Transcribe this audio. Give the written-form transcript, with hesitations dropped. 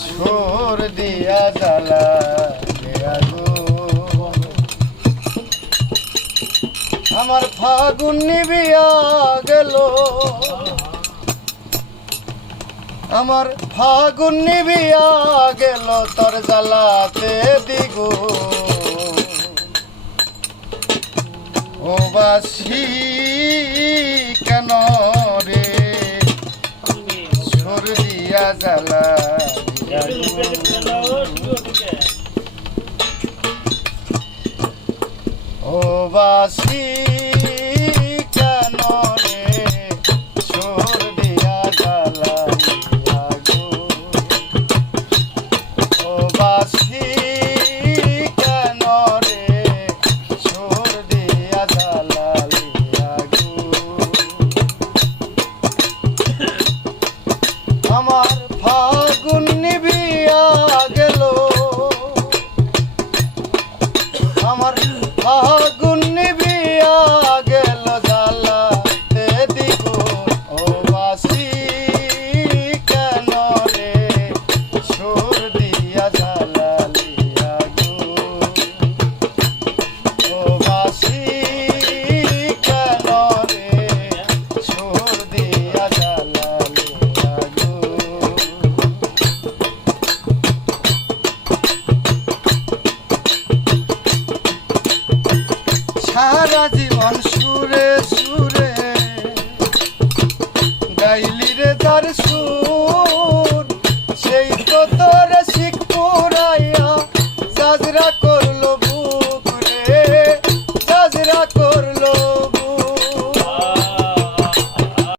সুর দিয়া জ্বালা আমার ফাগুন নিবিয়া গেল, আমার ফাগুন নিবিয়া গেল তোর জ্বালাতে দিগো ও বাসি কেন রে সুর দিয়া জ্বালা ও বাসি কেন রে সুর দিয়া জ্বালা ও বাসি কেন রে সুর দিয়া জ্বালা আমার ফাগুন নিবিয়া গেল, আমার ফাগুন নিবিয়া গেল জ্বালাতে দিব ও বাসি কেন রে সুর দিয়া জ্বালালিয়া গো ও বাসি কেন রে সুর দিয়া জ্বালালিয়া গো। সারা জীবন সুরে সুরে গাইলি রে তার সুর